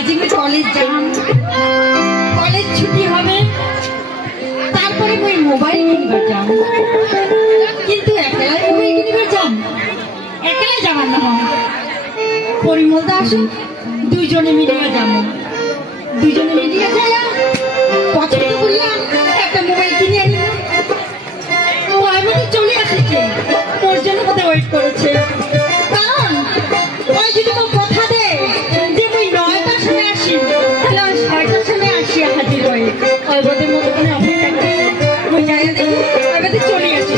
आज मैं कॉलेज जाम कॉलेज छुट्टी হবে তারপরে মই মোবাইল কিনবার যাম কিন্তু একলাই মোবাইল কিনবার যাম একলাই যাবার না পরিমল দা আসুন দুইজনে মিলে যাম দুইজনে মিলে যায়া পছন্দ করিয়া একটা মোবাইল কিনে আনি আমি তো চলে আসছে তোর জন্য কত ওয়েট করেছে কারণ ওই যদি তো কথা দে যে মই 9টার সময় আসি তাহলে ওই 6টার সময় আসি হাজির হই ওই বদের মতো করে অপেক্ষা করে মই যাই দেখি ওই বদে চলে আসি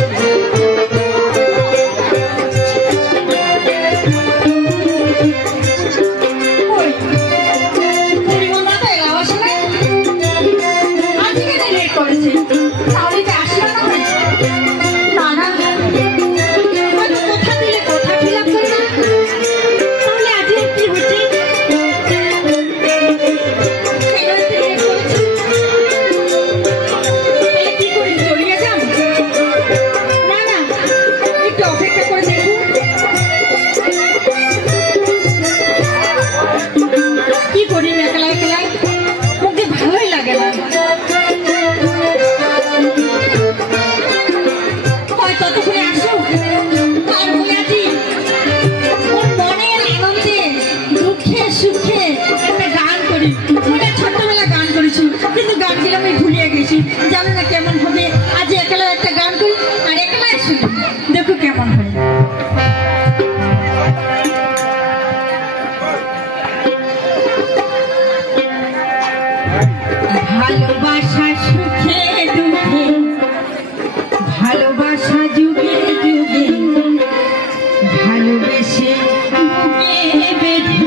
জানি না কেমন হবে আজ একলা একটা গান করি আর একলা শুনি দেখো কেমন হয় ভালোবাসা সুখে দুঃখে ভালোবাসা যুগে যুগে ভালোবেসে বুকে বেঁধে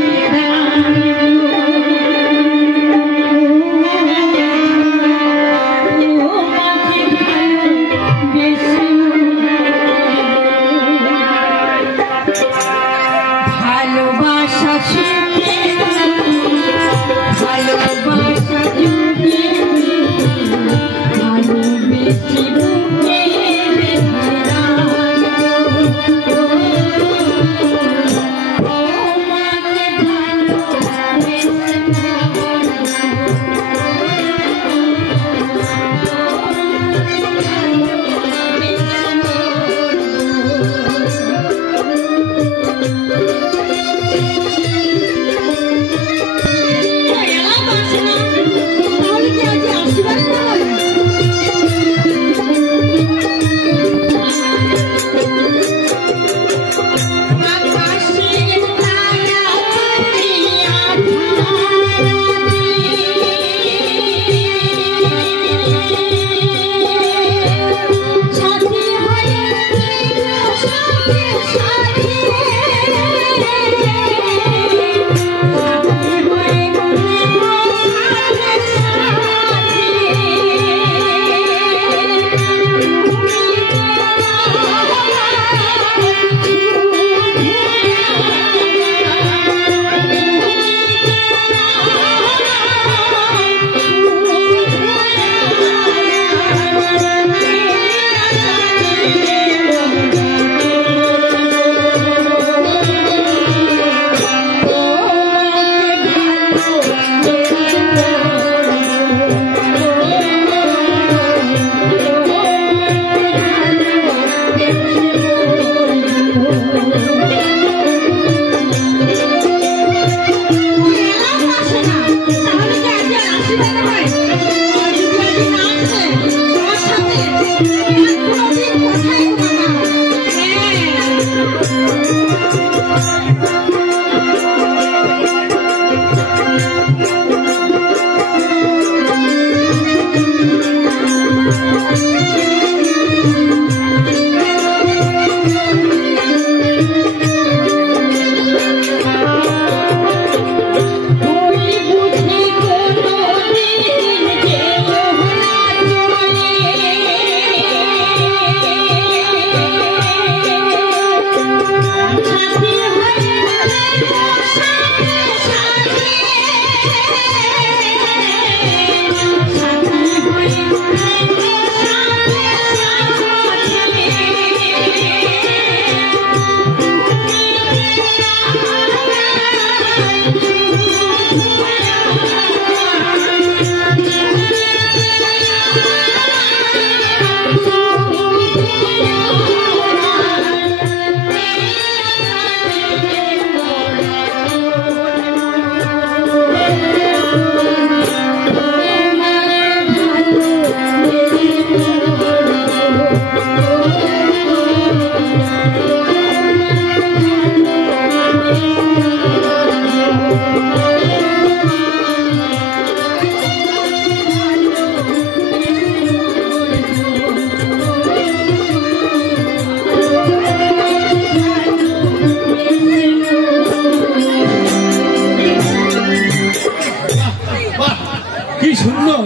সুন্দর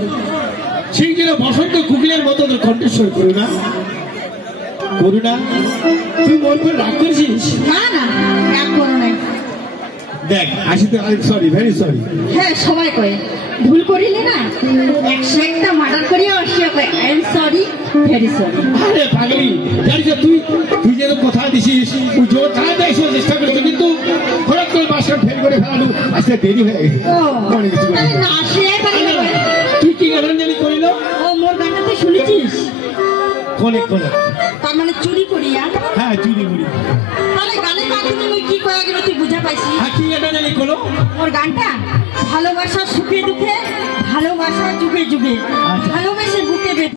সেই যেন বসন্ত কুকিলের মতো তোর কণ্ঠস্বর করুণা করুণা তুই মন করে রাগ করেছিস? না না, রাগ করো নাই। দেখ আসি তো, সরি, ভেরি সরি। হ্যাঁ, সবাই কয় ভুল করিলে না 101টা মার্ডার করিয়া আসিয়া কয় I am sorry, very sorry. আরে পাগলি, জানিস তো তুই যেন কথা দিছিস তুই জোর তাড়াতাড়ি চেষ্টা করেছিস, কিন্তু হঠাৎ করে বাসটা ফেল করে ফেলালু, আসতে দেরি হয়ে গেছে। ও অনেক কিছু তাহলে না আসিয়াই পারি না। তুই কি গান জানি করিল? ও মোর গানটা তুই শুনেছিস? কোনে কোনে? তার মানে চুরি করিয়া? হ্যাঁ, চুরি করি। তাহলে গানের মাধ্যমে আমি কি কয়া গেল তুই বুঝা পাইছিস? আর কি গান জানি করলো? ওর গানটা ভালোবাসা সুখে দুঃখে, ভালোবাসা যুগে যুগে, আচ্ছা। ভালোবেসে বুকে বেঁধে